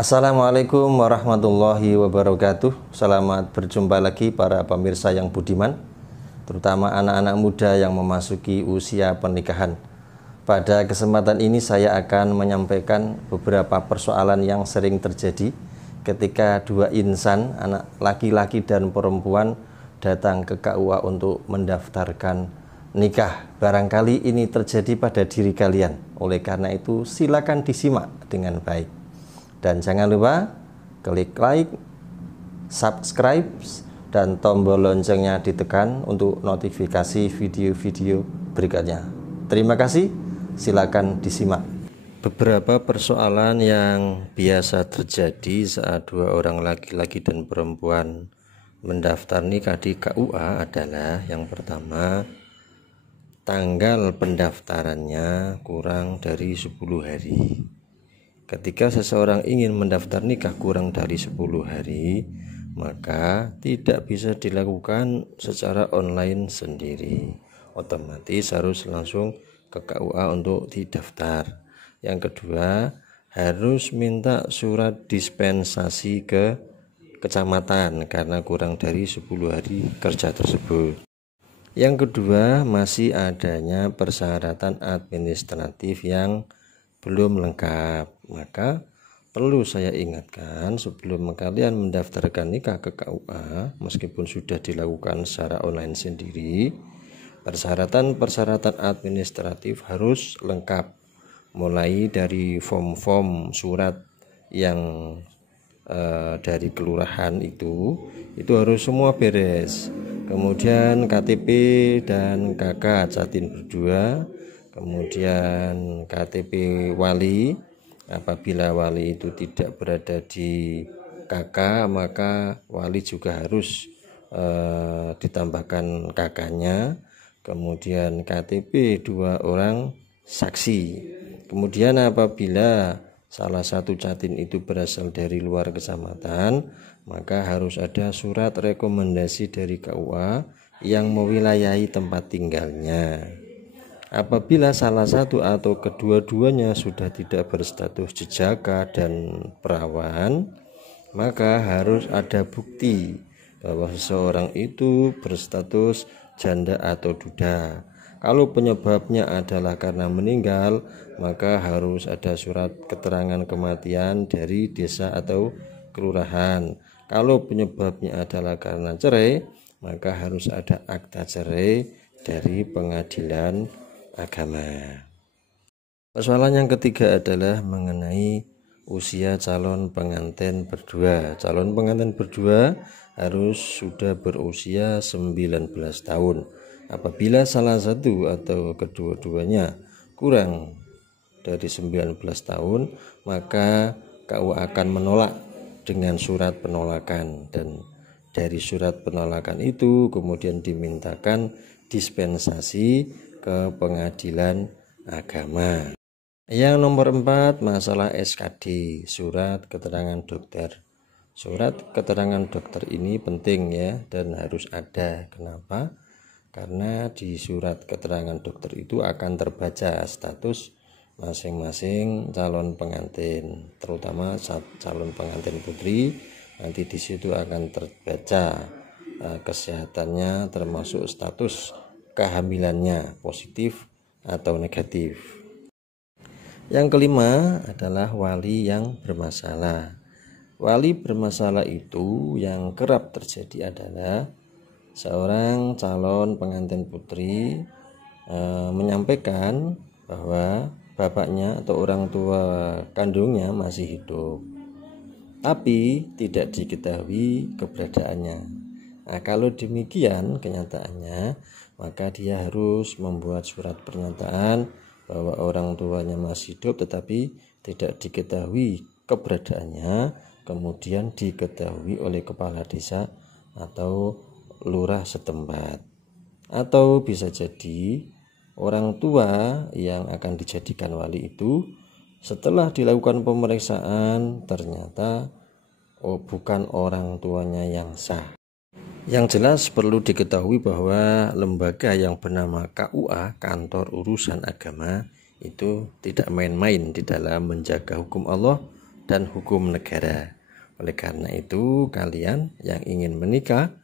Assalamualaikum warahmatullahi wabarakatuh. Selamat berjumpa lagi para pemirsa yang budiman, terutama anak-anak muda yang memasuki usia pernikahan. Pada kesempatan ini saya akan menyampaikan beberapa persoalan yang sering terjadi ketika dua insan, anak laki-laki dan perempuan, datang ke KUA untuk mendaftarkan nikah. Barangkali ini terjadi pada diri kalian. Oleh karena itu silakan disimak dengan baik. Dan jangan lupa klik like, subscribe, dan tombol loncengnya ditekan untuk notifikasi video-video berikutnya. Terima kasih, silakan disimak. Beberapa persoalan yang biasa terjadi saat dua orang laki-laki dan perempuan mendaftar nikah di KUA adalah yang pertama, tanggal pendaftarannya kurang dari 10 hari. Ketika seseorang ingin mendaftar nikah kurang dari 10 hari, maka tidak bisa dilakukan secara online sendiri. Otomatis harus langsung ke KUA untuk didaftar. Yang kedua, harus minta surat dispensasi ke kecamatan karena kurang dari 10 hari kerja tersebut. Yang kedua, masih adanya persyaratan administratif yang belum lengkap. Maka perlu saya ingatkan, sebelum kalian mendaftarkan nikah ke KUA, meskipun sudah dilakukan secara online sendiri, persyaratan-persyaratan administratif harus lengkap, mulai dari form-form surat yang dari kelurahan itu harus semua beres. Kemudian KTP dan KK Jatin berdua, kemudian KTP wali. Apabila wali itu tidak berada di KK, maka wali juga harus ditambahkan KK-nya. Kemudian KTP 2 orang saksi. Kemudian apabila salah satu Jatin itu berasal dari luar kecamatan, maka harus ada surat rekomendasi dari KUA yang mewilayahi tempat tinggalnya. Apabila salah satu atau kedua-duanya sudah tidak berstatus jejaka dan perawan, maka harus ada bukti bahwa seseorang itu berstatus janda atau duda. Kalau penyebabnya adalah karena meninggal, maka harus ada surat keterangan kematian dari desa atau kelurahan. Kalau penyebabnya adalah karena cerai, maka harus ada akta cerai dari pengadilan agama. Persoalan yang ketiga adalah mengenai usia calon pengantin berdua. Calon pengantin berdua harus sudah berusia 19 tahun. Apabila salah satu atau kedua-duanya kurang dari 19 tahun, maka KUA akan menolak dengan surat penolakan, dan dari surat penolakan itu kemudian dimintakan dispensasi ke pengadilan agama. Yang nomor 4, masalah SKD, surat keterangan dokter. Surat keterangan dokter ini penting ya, dan harus ada. Kenapa? Karena di surat keterangan dokter itu akan terbaca status masing-masing calon pengantin, terutama calon pengantin putri. Nanti di situ akan terbaca kesehatannya, termasuk status kehamilannya positif atau negatif. Yang kelima adalah wali yang bermasalah. Wali bermasalah itu yang kerap terjadi adalah seorang calon pengantin putri menyampaikan bahwa bapaknya atau orang tua kandungnya masih hidup, tapi tidak diketahui keberadaannya. Nah, kalau demikian kenyataannya, maka dia harus membuat surat pernyataan bahwa orang tuanya masih hidup tetapi tidak diketahui keberadaannya, kemudian diketahui oleh kepala desa atau lurah setempat. Atau bisa jadi orang tua yang akan dijadikan wali itu setelah dilakukan pemeriksaan ternyata bukan orang tuanya yang sah. Yang jelas perlu diketahui bahwa lembaga yang bernama KUA, Kantor Urusan Agama, itu tidak main-main di dalam menjaga hukum Allah dan hukum negara. Oleh karena itu, kalian yang ingin menikah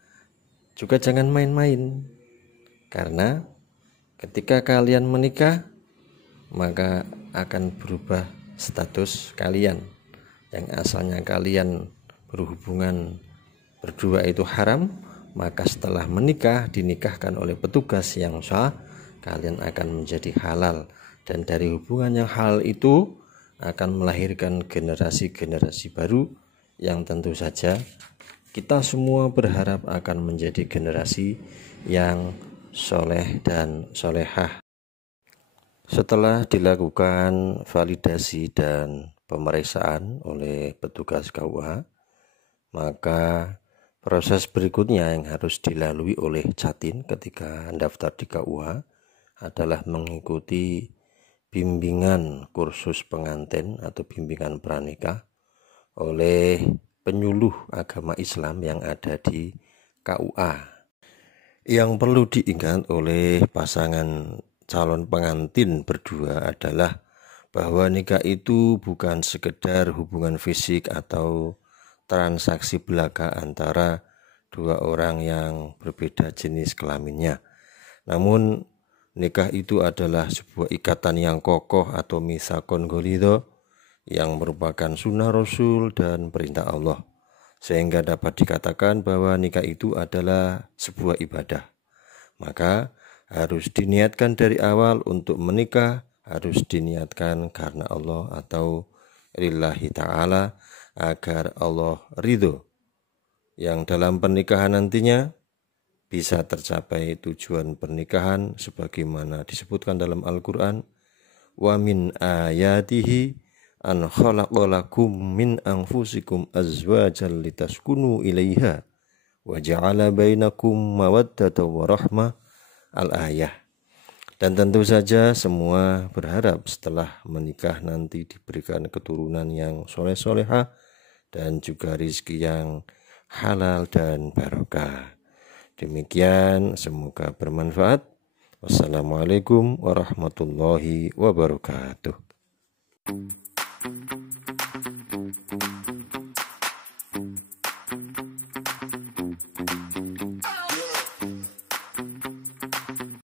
juga jangan main-main. Karena ketika kalian menikah, maka akan berubah status kalian. Yang asalnya kalian berhubungan berdua itu haram, maka setelah menikah, dinikahkan oleh petugas yang sah, kalian akan menjadi halal. Dan dari hubungan yang halal itu akan melahirkan generasi-generasi baru yang tentu saja kita semua berharap akan menjadi generasi yang soleh dan solehah. Setelah dilakukan validasi dan pemeriksaan oleh petugas KUA, maka proses berikutnya yang harus dilalui oleh Jatin ketika daftar di KUA adalah mengikuti bimbingan kursus pengantin atau bimbingan pranikah oleh penyuluh agama Islam yang ada di KUA. Yang perlu diingat oleh pasangan calon pengantin berdua adalah bahwa nikah itu bukan sekedar hubungan fisik atau transaksi belaka antara dua orang yang berbeda jenis kelaminnya. Namun nikah itu adalah sebuah ikatan yang kokoh atau mitsaqon ghalidha yang merupakan sunnah Rasul dan perintah Allah, sehingga dapat dikatakan bahwa nikah itu adalah sebuah ibadah. Maka harus diniatkan dari awal untuk menikah, harus diniatkan karena Allah atau lillahi ta'ala, agar Allah ridho, yang dalam pernikahan nantinya bisa tercapai tujuan pernikahan sebagaimana disebutkan dalam Al-Quran, wa min ayatihi an khalaqalakum min anfusikum azwajan litaskunu ilaiha wa ja'ala bainakum mawaddatan wa rahmah, al-ayah. Dan tentu saja semua berharap setelah menikah nanti diberikan keturunan yang soleh-solehah dan juga rizki yang halal dan barokah. Demikian, semoga bermanfaat. Wassalamualaikum warahmatullahi wabarakatuh.